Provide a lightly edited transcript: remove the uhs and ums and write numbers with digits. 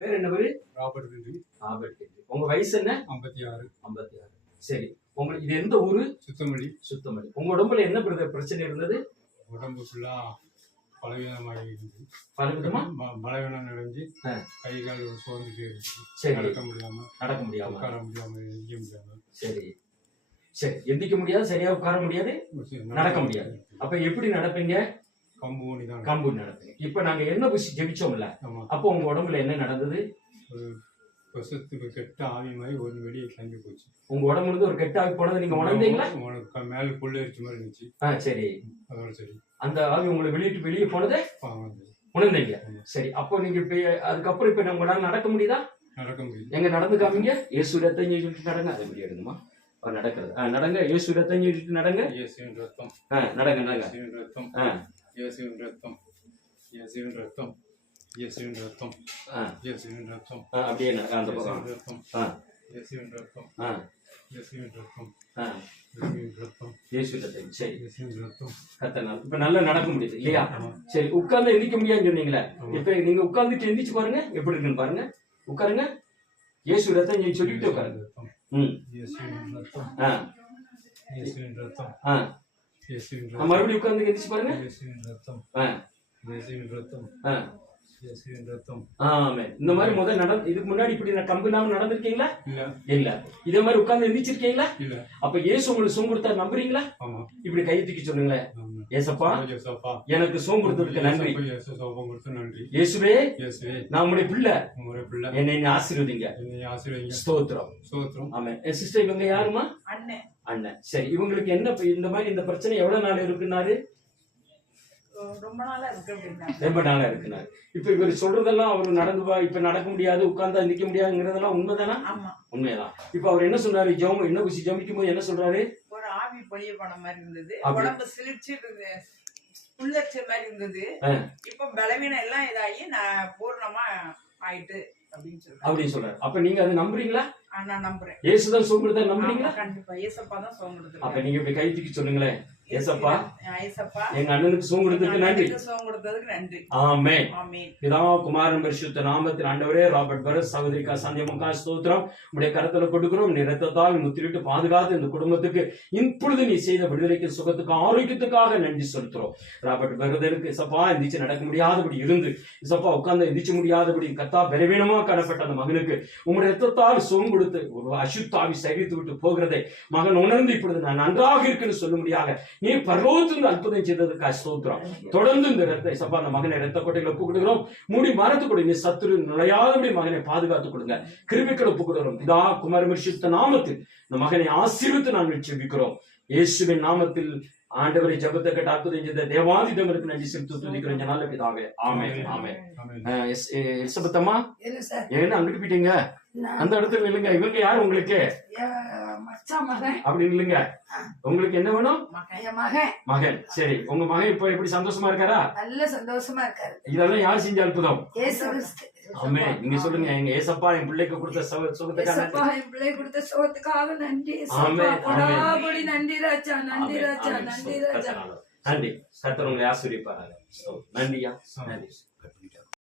பேர் என்ன பேரு? Robert Henry. Robert Henry. உங்க வயசு என்ன? 56. 56. சரி, உங்களுக்கு இது எந்த ஊரு? சுத்தமல்லி. சுத்தமல்லி. உங்க உடம்புல என்ன பிரச்சனை இருந்தது? உடம்பு ஃபுல்லா பலவீனமாக இருந்தது. பலவிதமா பலவீனம் நிறைஞ்சு கை கால் சோர்ந்துட்டே இருந்துச்சு. சரி, நடக்க முடியாம உட்கார முடியாம எந்திக்க முடியாம. சரி சரி, எந்திக்க முடியாது, சரியா உட்கார முடியாது, நடக்க முடியாது. அப்ப எப்படி நடப்பீங்க? கம்பு ஊனி தான் கம்பு நடப்பீங்க. இப்ப நாங்க என்ன புஷி ஜெபிச்சோம்ல, அப்போ உங்க உடம்புல என்ன நடந்தது? வருஷத்துக்கு கெட்ட ஆவி மாதிரி ஒரு வெளியே கிளம்பி போச்சு. உங்க உடம்புல ஒரு கெட்ட ஆவி போனதை நீங்க உணர்ந்தீங்களா? உனக்கு மேல புல்லரிச்ச மாதிரி இருந்துச்சு. சரி, அதோட சரி, அந்த ஆவி உங்களை வெளியே போனதை உணர்ந்தீங்க. சரி, அப்போ நீங்க இப்ப அதுக்கப்புறம் இப்ப உங்களால நடக்க முடியுதா? நடக்க முடியும். எங்க நடந்து காமிங்க. இயேசு ரத்தம் சொல்லிட்டு நடங்க. அது எப்படி எடுக்குமா நடக்கிறது? நடங்க. இயேசு ரத்தம் சொல்லிட்டு நடங்க. இயேசுவின் ரத்தம். நடங்க நடங்க. இயேசுவின் ரத்தம். இயேசுவின் ரத்தம். இயேசுவின் ரத்தம். இயேசுவின் ரத்தம். இயேசுவின் ரத்தம். அப்படியே அந்த பக்கம் ரத்தம். இயேசுவின் ரத்தம். இயேசுவின் ரத்தம். இயேசுவின் ரத்தம். இயேசு ரத்தம். சரி, இயேசுவின் ரத்தம். கத்தனால் இப்ப நல்லா நடக்க முடியுது இல்லையா? சரி, உட்கார்ந்து எந்திக்க முடியாதுன்னு சொன்னீங்களே, இப்ப நீங்க உட்கார்ந்துட்டு எந்திரிச்சு பாருங்க, எப்படி இருக்குன்னு பாருங்க. உட்காருங்க. இயேசு ரத்தம் நீங்க சொல்லிட்டு உட்காருங்க. இயேசுவின் ரத்தம். இயேசுவின் ரத்தம். இயேசுவின் ரத்தம். மறுபடியும் உட்கார்ந்து எந்திரிச்சு பாருங்க. இயேசுவின் ரத்தம். இயேசுவின் ரத்தம். இயேசுவின் ரத்தம். ஆமென். இந்த மாதிரி முதல்ல இதுக்கு முன்னாடி இப்படி கம்பு இல்லாம நடந்திருக்கீங்களா? இல்ல. இதே மாதிரி உட்கார்ந்து எந்திரிச்சிருக்கீங்களா? இல்ல. அப்ப இயேசு உங்களுக்கு சுகம் கொடுத்தா நம்புறீங்களா? ஆமா. இப்படி கை தூக்கி சொல்லுங்களேன். ஏசப்பா, எனக்கு சுகம் கொடுத்ததுக்கு நன்றி. இயேசுவே, நான் உங்களுடைய பிள்ளை, என்னை ஆசீர்வதிங்க. ஸ்தோத்திரம். ஆமென். சிஸ்டர், இவங்க யாருமா? அண்ணன். அண்ணன். சரி, இவங்களுக்கு என்ன இந்த மாதிரி இந்த பிரச்சனை எவ்வளவு நாள் இருக்குன்னாரு? ரொம்ப நாளா இருக்குனாரு. இப்ப இவர் சொல்றதெல்லாம் அவர் இப்ப நடக்க முடியாது, உட்கார்ந்தா நிக்க முடியாதுங்கிறதெல்லாம் உண்மைதானா? உண்மைதான். இப்ப அவர் என்ன சொன்னாரு? என்ன குசி ஜெபிக்கும் போது என்ன சொல்றாரு? ஒரு ஆவி பொழிய போன மாதிரி இருந்தது, உடம்பு சிலிர்ச்சி புல்லரிச்ச மாதிரி இருந்தது. இப்ப பலவீனம் எல்லாம் இதாகி நான் பூர்ணமா ஆயிட்டு அப்படின்னு சொல்றாரு. அப்ப நீங்க அதை நம்புறீங்களா? நான் நம்புறேன். இயேசுதான் சுகம் கொடுத்தா நம்புறீங்களா? கண்டிப்பா இயேசப்பா தான் சுகம் கொடுத்தாரு. அப்ப நீங்க இப்படி கை தூக்கி சொல்லுங்களேன். ஏசப்பா, எங்க அண்ணனுக்கு சுகம் கொடுத்ததுக்கு நன்றி. ஆமென். பிதா குமாரன் பரிசுத்த நாமத்தில் ஆண்டவரே, ராபர்ட் பரஸ் சகோதரிக்கா சந்தியமுக்கா ஸ்தோத்திரம் உடைய கருத்துல கொடுக்கிறோம். நீ ரத்தத்தால் முத்திரிட்டு பாதுகாத்து இந்த குடும்பத்துக்கு இப்பொழுது நீ செய்த விடுதலைக்கு சுகத்துக்கு ஆரோக்கியத்துக்காக நன்றி செலுத்துறோம். ராபர்ட் பரதருக்கு இசப்பா எந்திரிச்சு நடக்க முடியாதபடி இருந்து இசப்பா உட்கார்ந்து எந்திரிச்சு முடியாதபடி கத்தா பலவீனமா காணப்பட்ட அந்த மகனுக்கு உங்களுடைய ரத்தத்தால் சுகம் கொடுத்து ஒரு அசுத்தாவி சகித்து விட்டு போகிறதை மகன் உணர்ந்து இப்பொழுது நான் நன்றாக இருக்குன்னு சொல்ல முடியாத நீ பரலோகத்திலிருந்து அற்புதம் செய்ததுக்காக ஸ்தோத்திரம். தொடர்ந்து இந்த ரத்த சபா அந்த மகனை ரத்த கொட்டைகளை ஒப்பு கொடுக்கிறோம். மூடி மரத்து கொடு. நீ சத்துரு நுழையாதபடி மகனை பாதுகாத்துக் கொடுங்க. கிருபிக்களை ஒப்பு கொடுக்கிறோம். இதா குமார பரிசுத்த நாமத்தில் இந்த மகனை ஆசீர்வித்து நாங்கள் ஜெபிக்கிறோம். இயேசுவின் நாமத்தில் ஆண்டவரை ஜெபத்தை கேட்டு அற்புதம் செய்த தேவாதி தேவனுக்கு நன்றி செலுத்தி துதிக்கிறோம். நல்ல பிதாவே. ஆமென். ஆமென். எலிசபெத்தம்மா, என்ன அங்கிட்டு போயிட்டீங்க? அந்த இடத்துல இல்லைங்க. இவங்க யாரு உங்களுக்கு? அப்படி இல்லைங்க. உங்களுக்கு என்ன வேணும்? மகன். சரி, உங்க மகன் இப்ப எப்படி சந்தோஷமா இருக்காரா? நல்ல சந்தோஷமா இருக்காரு. இதெல்லாம் யார் செஞ்ச அற்புதம்? ஆமே. நீங்க சொல்லுங்க, எங்க ஏசப்பா என் பிள்ளைக்கு கொடுத்த சுகத்துக்காக நன்றி. நன்றி ராஜா, நன்றி ராஜா, நன்றி ராஜா, நன்றி. கர்த்தர் உங்களை ஆசீர்வதிப்பாராக. நன்றியா, நன்றி.